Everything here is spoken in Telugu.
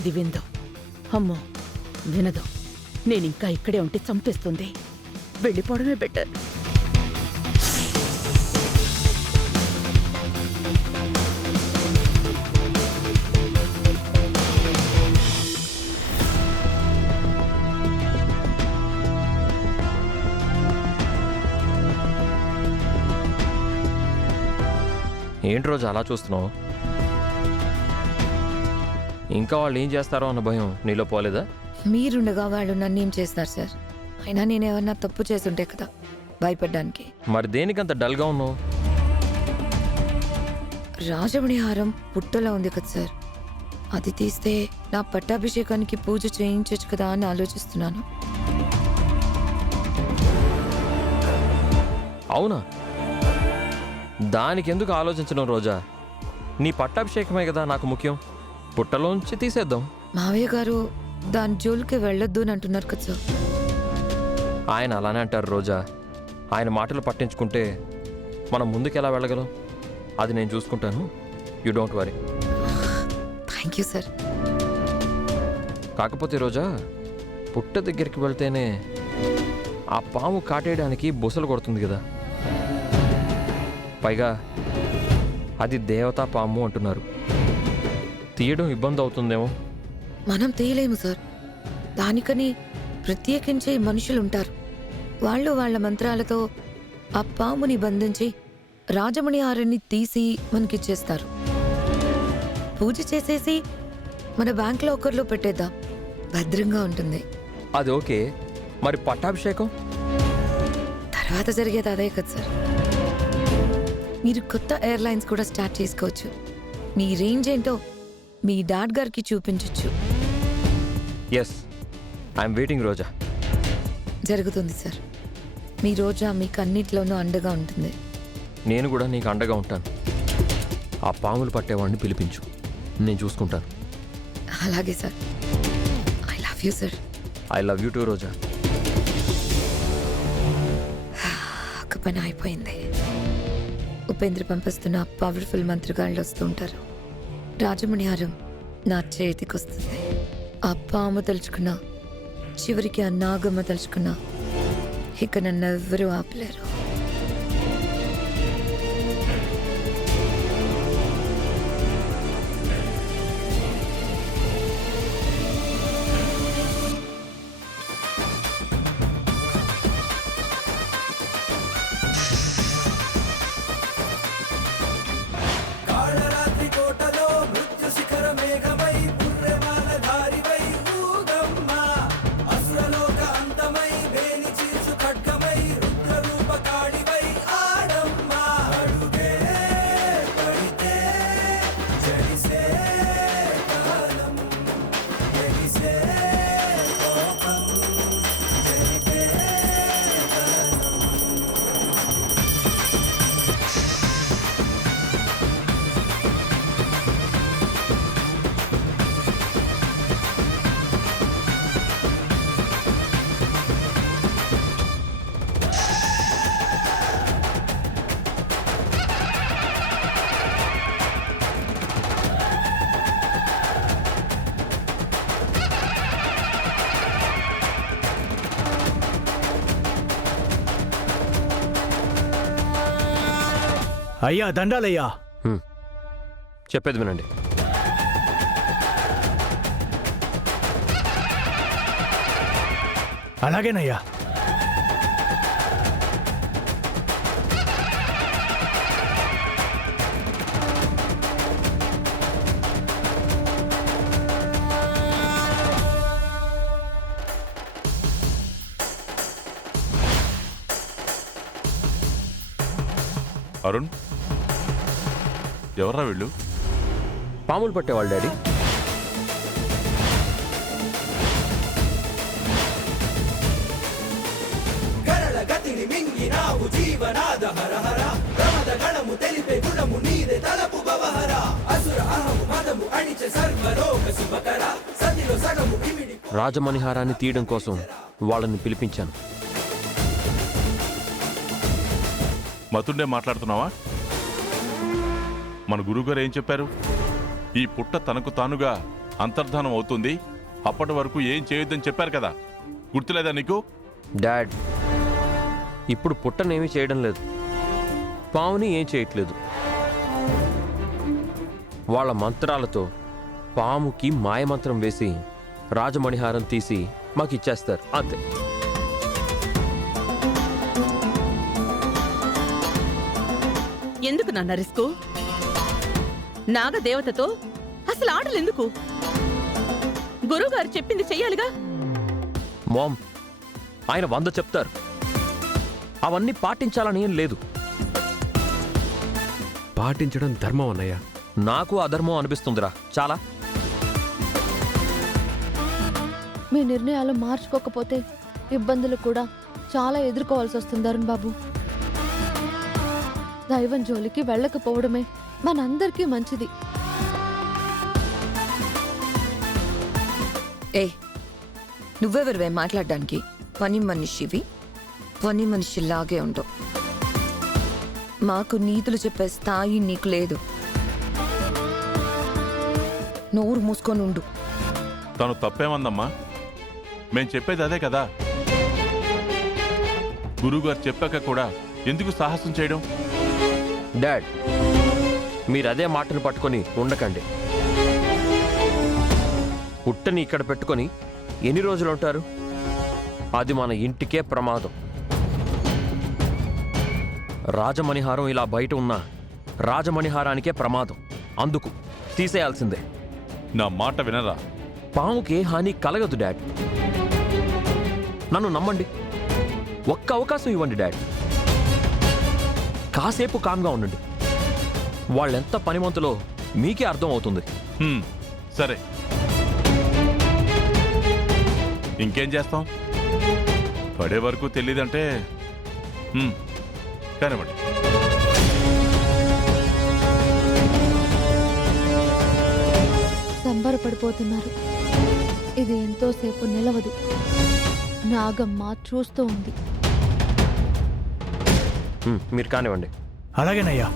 ఇది విందో. అమ్మో వినదు. నేనింకా ఇక్కడే ఉంటే చంపేస్తుంది. వెళ్ళిపోవడమే బెటర్. ఏంటి రోజు అలా చూస్తున్నావు? ఇంకా వాళ్ళు ఏం చేస్తారో అన్న భయం నీలో పోలేదా? మీరుండగా వాళ్ళు నన్నేం చేస్తారు సార్? అయినా నేనేమన్నా తప్పు చేస్తుంటే కదా భయపడ్డానికి. మరి దేనికంత డల్గా ఉన్నావు? రాజమణి హారం పుట్టలో ఉంది కదా సార్, అది తీస్తే నా పట్టాభిషేకానికి పూజ చేయించచ్చు కదా అని ఆలోచిస్తున్నాను. అవునా? దానికెందుకు ఆలోచించడం రోజా? నీ పట్టాభిషేకమే కదా నాకు ముఖ్యం. పుట్టలోంచి తీసేద్దాం. మావయ్య గారు దాని జోలికి వెళ్ళొద్దు అని అంటున్నారు కదా సార్. ఆయన అలానే అంటారు రోజా. ఆయన మాటలు పట్టించుకుంటే మనం ముందుకు ఎలా వెళ్ళగలం? అది నేను చూసుకుంటాను. You don't worry. Thank you sir. కాకపోతే రోజా, పుట్ట దగ్గరికి వెళ్తేనే ఆ పాము కాటేయడానికి బుసలు కొడుతుంది కదా. పైగా అది దేవతా పాము అంటున్నారు. తీయడం ఇబ్బంది అవుతుందేమో. మనం తీయలేము సార్. దానికని ప్రత్యేకించే మనుషులుంటారు. వాళ్ళు వాళ్ళ మంత్రాలతో ఆ పాముని బంధించి రాజమణి హారాన్ని తీసి మనకిచ్చేస్తారు. పూజ చేసేసి మన బ్యాంక్ లాకర్లో పెట్టేద్దాం, భద్రంగా ఉంటుంది. అది ఓకే. మరి పట్టాభిషేకం తర్వాత జరిగేది అదే కదా సార్. మీరు కొత్త ఎయిర్లైన్స్ కూడా స్టార్ట్ చేసుకోవచ్చు. మీ రేంజ్ ఏంటో మీ డాడ్ గారికి చూపించవచ్చు. ఎస్, ఐఎమ్ వెయిటింగ్ రోజా. జరుగుతుంది సార్. మీ రోజా మీకు అన్నిట్లోనూ అండగా ఉంటుంది. నేను కూడా నీకు అండగా ఉంటాను. ఆ పాములు పట్టేవాడిని పిలిపించు, నేను చూసుకుంటాను. అలాగే sir. I love you sir. I love you too Roja. ఒక పని అయిపోయింది. ఉపేంద్ర పంపిస్తున్న పవర్ఫుల్ మంత్రగాళ్ళు వస్తుంటారు. రాజమణి హారం నా చేతికి వస్తుంది. ఆ పాము తలుచుకున్నా, చివరికి ఆ నాగమ్మ తలుచుకున్నా, ఇక నన్ను ఎవ్వరూ ఆపలేరు. అయ్యా దండాలయ్యా. చెప్పేది వినండి. అలాగేనయ్యా. అరుణ్, ఎవర్రా వీళ్ళు? పాములు పట్టేవాళ్ళు డాడీ. రాజమణిహారాన్ని తీయడం కోసం వాళ్ళని పిలిపించాను. మతుండే మాట్లాడుతున్నావా? మన గురువుగారు ఏం చెప్పారు? ఈ పుట్ట తనకు తానుగా అంతర్ధానం అవుతుంది. అప్పటి వరకు ఏం చేయొద్దని చెప్పారు కదా, గుర్తులేదా నీకు? డాడ్, ఇప్పుడు పుట్టనేమీ చేయడం లేదు, పావుని ఏం చేయట్లేదు. వాళ్ళ మంత్రాలతో పాముకి మాయమంత్రం వేసి రాజమణిహారం తీసి మాకు ఇచ్చేస్తారు అంతే. ఎందుకు నాన్న రిస్కు? నాగదేవతతో అసలు ఆటలెందుకు? గురువుగారు చెప్పింది చెయ్యాలిగా. మామ్, ఆయన 100 చెప్తారు, అవన్నీ పాటించాలని ఏం లేదు. పాటించడం ధర్మం అన్నయ్య. నాకు అధర్మం అనిపిస్తుందిరా చాలా. మీ నిర్ణయాలు మార్చుకోకపోతే ఇబ్బందులు కూడా చాలా ఎదుర్కోవాల్సి వస్తుంది అరుణ్ బాబు. దైవం జోలికి వెళ్ళకపోవడమే మనందరికీ మంచిది. ఏ నువ్వెవరివే మాట్లాడడానికి? పని మనిషివి, పని మనిషిలాగే ఉండవు. మాకు నీతులు చెప్పే స్థాయి నీకు లేదు. నోరు మూసుకొని ఉండు. తను తప్పేమందమ్మా? మేం చెప్పేది అదే కదా. గురువుగారు చెప్పాక కూడా ఎందుకు సాహసం చేయడం? డాడ్, మీరు అదే మాటను పట్టుకొని ఉండకండి. పుట్టని ఇక్కడ పెట్టుకొని ఎన్ని రోజులు ఉంటారు? అది మన ఇంటికే ప్రమాదం. రాజమణిహారం ఇలా బయట ఉన్నా రాజమణిహారానికే ప్రమాదం. అందుకు తీసేయాల్సిందే. నా మాట వినరా? పాముకి హాని కలగదు డాడ్. నన్ను నమ్మండి, ఒక్క అవకాశం ఇవ్వండి డాడ్. కాసేపు కామ్గా ఉండండి. వాళ్ళెంత పనిమంతులో మీకే అర్థం అవుతుంది. సరే, ఇంకేం చేస్తాం? పడే వరకు తెలీదంటే కానివ్వండి. సంబరపడిపోతున్నారు. ఇది ఎంతోసేపు నిలవదు. నాగమ్మ చూస్తూ ఉంది. మీరు కానివ్వండి. అలాగేనయ్యా.